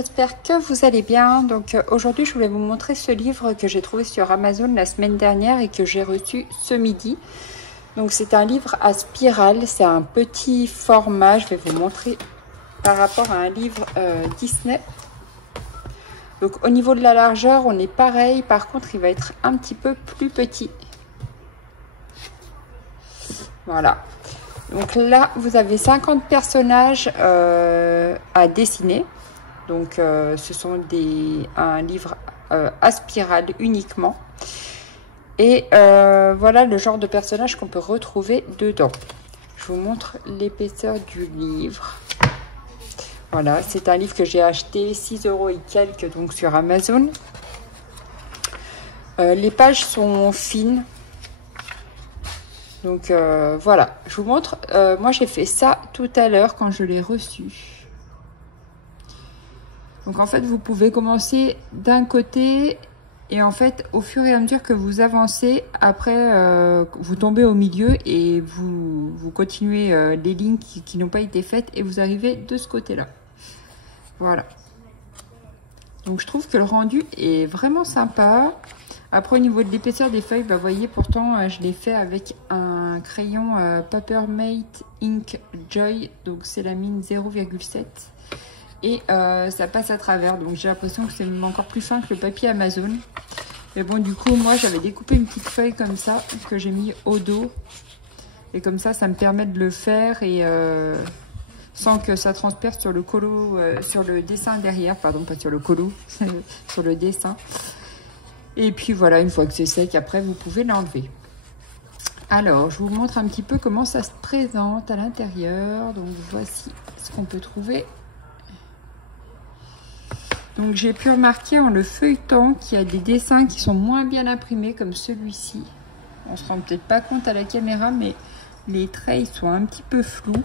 j'espère que vous allez bien. Donc aujourd'hui je voulais vous montrer ce livre que j'ai trouvé sur Amazon la semaine dernière et que j'ai reçu ce midi. Donc c'est un livre à spirale, c'est un petit format, je vais vous montrer par rapport à un livre Disney. Donc au niveau de la largeur on est pareil, par contre il va être un petit peu plus petit. Voilà. Donc là vous avez 50 personnages à dessiner. Donc ce sont un livre à spirale uniquement. Et voilà le genre de personnages qu'on peut retrouver dedans. Je vous montre l'épaisseur du livre. Voilà, c'est un livre que j'ai acheté 6 € et quelques donc sur Amazon. Les pages sont fines. Donc voilà, je vous montre. Moi j'ai fait ça tout à l'heure quand je l'ai reçu. Donc en fait vous pouvez commencer d'un côté et en fait au fur et à mesure que vous avancez, après vous tombez au milieu et vous continuez les lignes qui n'ont pas été faites et vous arrivez de ce côté là. Voilà. Donc je trouve que le rendu est vraiment sympa. Après au niveau de l'épaisseur des feuilles, bah, vous voyez pourtant je l'ai fait avec un crayon Papermate Ink Joy, donc c'est la mine 0,7. Et ça passe à travers, donc j'ai l'impression que c'est encore plus fin que le papier Amazon. Mais bon, du coup, moi j'avais découpé une petite feuille comme ça que j'ai mis au dos. Et comme ça me permet de le faire et sans que ça transperce sur le colo, sur le dessin derrière, pardon, pas sur le colo, sur le dessin. Et puis voilà, une fois que c'est sec, après vous pouvez l'enlever. Alors, je vous montre un petit peu comment ça se présente à l'intérieur. Donc voici ce qu'on peut trouver. Donc j'ai pu remarquer en le feuilletant qu'il y a des dessins qui sont moins bien imprimés comme celui-ci. On se rend peut-être pas compte à la caméra, mais les traits ils sont un petit peu flous.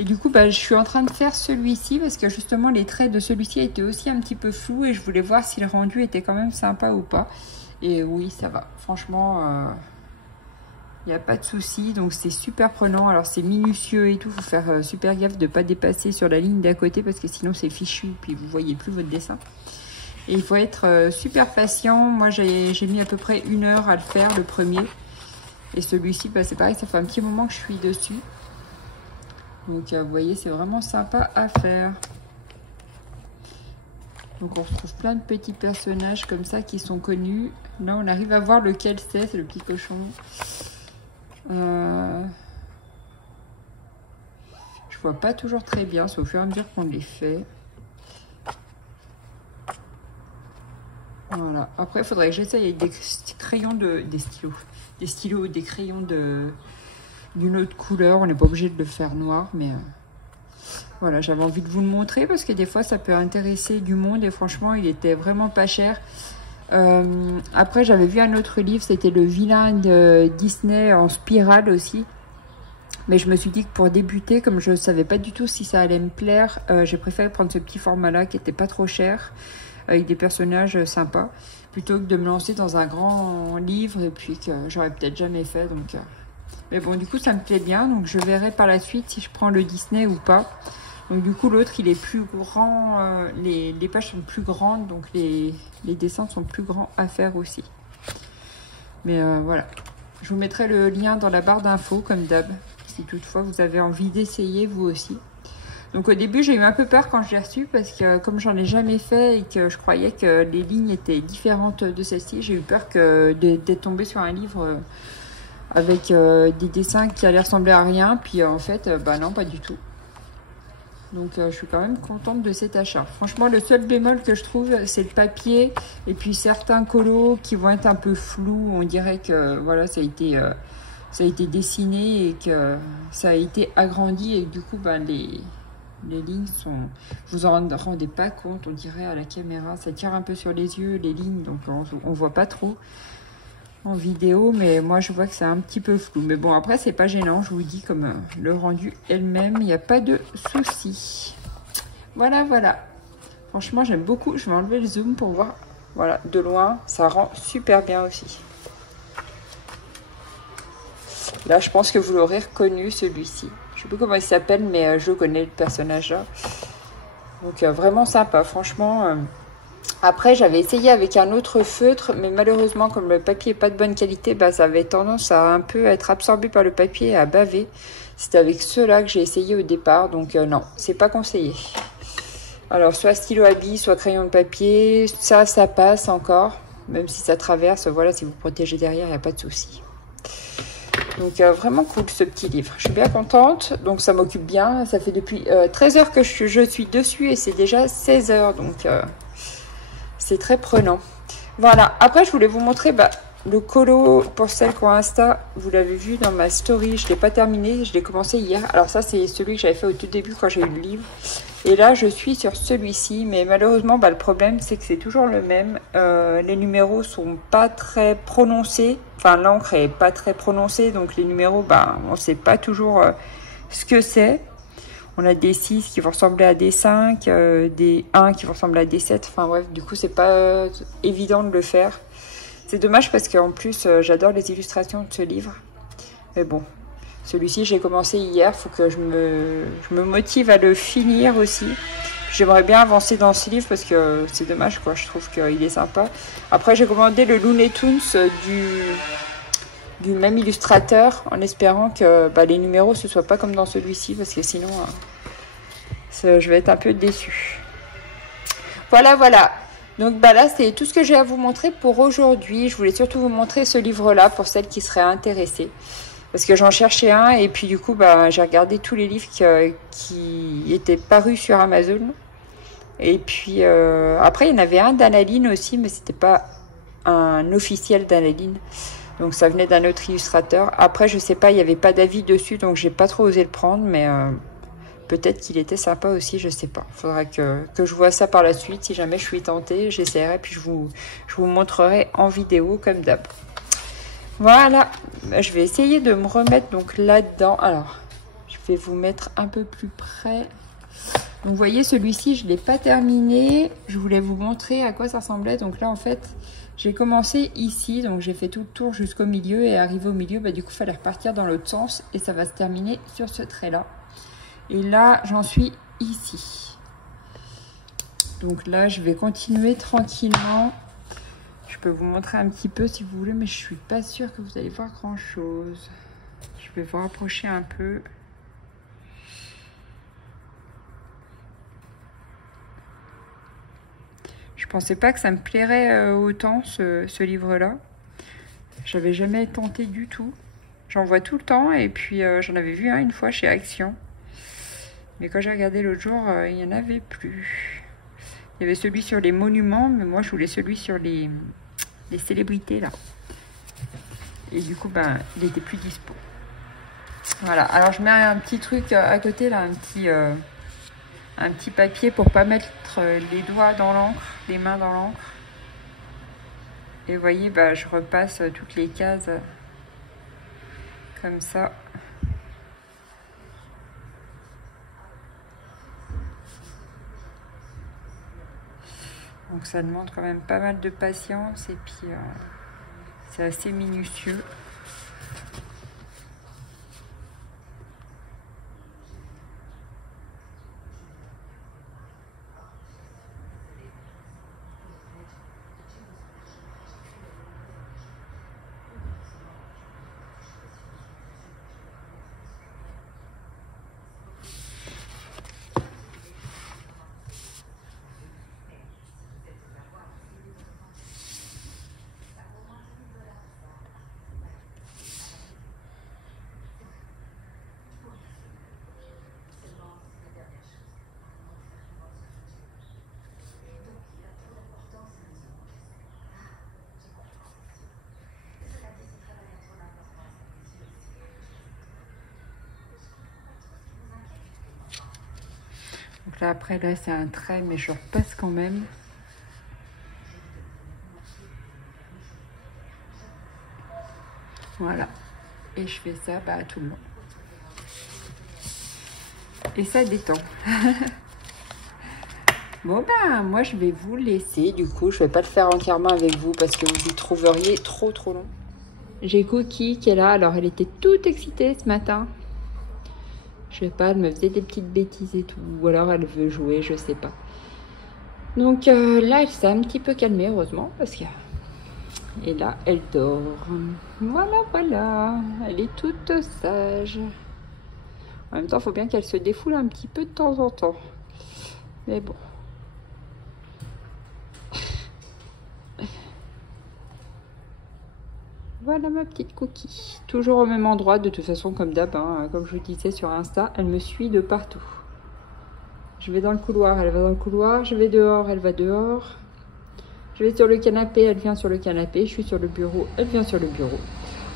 Et du coup, bah, je suis en train de faire celui-ci parce que justement les traits de celui-ci étaient aussi un petit peu flous et je voulais voir si le rendu était quand même sympa ou pas. Et oui, ça va. Franchement, il n'y a pas de souci. Donc c'est super prenant. Alors c'est minutieux et tout. Il faut faire super gaffe de ne pas dépasser sur la ligne d'à côté parce que sinon c'est fichu. Puis vous voyez plus votre dessin. Et il faut être super patient. Moi j'ai mis à peu près 1 heure à le faire, le premier. Et celui-ci, bah, c'est pareil. Ça fait un petit moment que je suis dessus. Donc vous voyez, c'est vraiment sympa à faire. Donc on retrouve plein de petits personnages comme ça qui sont connus. Là on arrive à voir lequel c'est le petit cochon. Je vois pas toujours très bien, c'est au fur et à mesure qu'on les fait. Voilà. Après il faudrait que j'essaye avec des crayons des crayons d'une autre couleur. On n'est pas obligé de le faire noir, mais voilà, j'avais envie de vous le montrer parce que des fois ça peut intéresser du monde et franchement il était vraiment pas cher. Après j'avais vu un autre livre, c'était le vilain de Disney en spirale aussi, mais je me suis dit que pour débuter, comme je savais pas du tout si ça allait me plaire, j'ai préféré prendre ce petit format là qui était pas trop cher avec des personnages sympas plutôt que de me lancer dans un grand livre et puis que j'aurais peut-être jamais fait. Donc mais bon, du coup ça me plaît bien, donc je verrai par la suite si je prends le Disney ou pas. Donc du coup l'autre il est plus grand, les pages sont plus grandes, donc les dessins sont plus grands à faire aussi. Mais voilà, je vous mettrai le lien dans la barre d'infos comme d'hab, si toutefois vous avez envie d'essayer vous aussi. Donc au début j'ai eu un peu peur quand je l'ai reçu parce que comme j'en ai jamais fait et que je croyais que les lignes étaient différentes de celle-ci, j'ai eu peur d'être tombée sur un livre avec des dessins qui allaient ressembler à rien, puis en fait bah non, pas du tout. Donc je suis quand même contente de cet achat. Franchement le seul bémol que je trouve c'est le papier et puis certains colos qui vont être un peu flous. On dirait que voilà ça a été dessiné et que ça a été agrandi et du coup ben, les lignes sont, vous en rendez pas compte, on dirait à la caméra, ça tire un peu sur les yeux les lignes, donc on voit pas trop en vidéo, mais moi je vois que c'est un petit peu flou. Mais bon, après c'est pas gênant, je vous dis, comme le rendu elle-même, il n'y a pas de souci. Voilà, voilà. Franchement, j'aime beaucoup. Je vais enlever le zoom pour voir. Voilà, de loin, ça rend super bien aussi. Là, je pense que vous l'aurez reconnu, celui-ci. Je sais pas comment il s'appelle, mais je connais le personnage là. Donc vraiment sympa, franchement. Après, j'avais essayé avec un autre feutre, mais malheureusement, comme le papier n'est pas de bonne qualité, bah, ça avait tendance à un peu être absorbé par le papier et à baver. C'était avec ceux-là que j'ai essayé au départ, donc non, c'est pas conseillé. Alors, soit stylo à billes, soit crayon de papier, ça passe encore, même si ça traverse, voilà, si vous protégez derrière, il n'y a pas de souci. Donc vraiment cool ce petit livre, je suis bien contente, donc ça m'occupe bien, ça fait depuis 13 heures que je suis dessus et c'est déjà 16 heures, donc c'est très prenant. Voilà, après je voulais vous montrer le colo pour celles qui ont Insta, vous l'avez vu dans ma story, je ne l'ai pas terminé, je l'ai commencé hier. Alors ça c'est celui que j'avais fait au tout début quand j'ai eu le livre. Et là je suis sur celui-ci, mais malheureusement le problème c'est que c'est toujours le même. Les numéros sont pas très prononcés, enfin l'encre est pas très prononcée, donc les numéros on ne sait pas toujours ce que c'est. On a des 6 qui vont ressembler à des 5, des 1 qui vont ressembler à des 7. Enfin bref, du coup, c'est pas évident de le faire. C'est dommage parce qu'en plus, j'adore les illustrations de ce livre. Mais bon, celui-ci, j'ai commencé hier. Il faut que je me motive à le finir aussi. J'aimerais bien avancer dans ce livre parce que c'est dommage, quoi. Je trouve qu'il est sympa. Après, j'ai commandé le Looney Tunes du même illustrateur en espérant que les numéros ne soient pas comme dans celui-ci parce que sinon je vais être un peu déçue. Voilà. Donc là c'est tout ce que j'ai à vous montrer pour aujourd'hui. Je voulais surtout vous montrer ce livre-là pour celles qui seraient intéressées parce que j'en cherchais un et puis du coup j'ai regardé tous les livres qui étaient parus sur Amazon. Et puis après il y en avait un d'Analine aussi, mais c'était pas un officiel d'Analine. Donc ça venait d'un autre illustrateur. Après, je sais pas, il n'y avait pas d'avis dessus, donc j'ai pas trop osé le prendre, mais peut-être qu'il était sympa aussi, je sais pas. Il faudra que je vois ça par la suite. Si jamais je suis tentée, j'essaierai, puis je vous montrerai en vidéo comme d'hab. Voilà, je vais essayer de me remettre donc là-dedans. Alors, je vais vous mettre un peu plus près. Donc vous voyez, celui-ci, je ne l'ai pas terminé. Je voulais vous montrer à quoi ça ressemblait. Donc là, en fait, j'ai commencé ici. Donc j'ai fait tout le tour jusqu'au milieu. Et arrivé au milieu, du coup, il fallait repartir dans l'autre sens. Et ça va se terminer sur ce trait-là. Et là, j'en suis ici. Donc là, je vais continuer tranquillement. Je peux vous montrer un petit peu si vous voulez. Mais je ne suis pas sûre que vous allez voir grand-chose. Je vais vous rapprocher un peu. Je pensais pas que ça me plairait autant ce livre-là. J'avais jamais tenté du tout. J'en vois tout le temps et puis j'en avais vu un une fois chez Action. Mais quand j'ai regardé l'autre jour, il n'y en avait plus. Il y avait celui sur les monuments, mais moi je voulais celui sur les célébrités là. Et du coup, il était plus dispo. Voilà, alors je mets un petit truc à côté là, un petit papier pour pas mettre les doigts dans l'encre, les mains dans l'encre. Et vous voyez, je repasse toutes les cases comme ça. Donc ça demande quand même pas mal de patience et puis c'est assez minutieux. Donc là, après, là, c'est un trait, mais je repasse quand même. Voilà. Et je fais ça tout le long. Et ça détend. Bon, moi, je vais vous laisser. Du coup, je vais pas le faire entièrement avec vous parce que vous y trouveriez trop long. J'ai Coquille qui est là. Alors, elle était toute excitée ce matin. Je sais pas, elle me faisait des petites bêtises et tout. Ou alors elle veut jouer, je sais pas. Donc là, elle s'est un petit peu calmée, heureusement, parce que... Et là, elle dort. Voilà, voilà. Elle est toute sage. En même temps, il faut bien qu'elle se défoule un petit peu de temps en temps. Mais bon. Voilà ma petite Cookie. Toujours au même endroit, de toute façon, comme d'hab. Hein, comme je vous disais sur Insta, elle me suit de partout. Je vais dans le couloir, elle va dans le couloir. Je vais dehors, elle va dehors. Je vais sur le canapé, elle vient sur le canapé. Je suis sur le bureau, elle vient sur le bureau.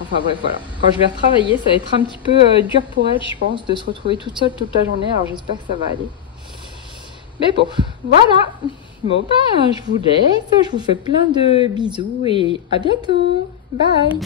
Enfin bref, voilà. Quand je vais retravailler, ça va être un petit peu dur pour elle, je pense, de se retrouver toute seule toute la journée. Alors j'espère que ça va aller. Mais bon, voilà. Bon ben, je vous laisse. Je vous fais plein de bisous et à bientôt. Bye.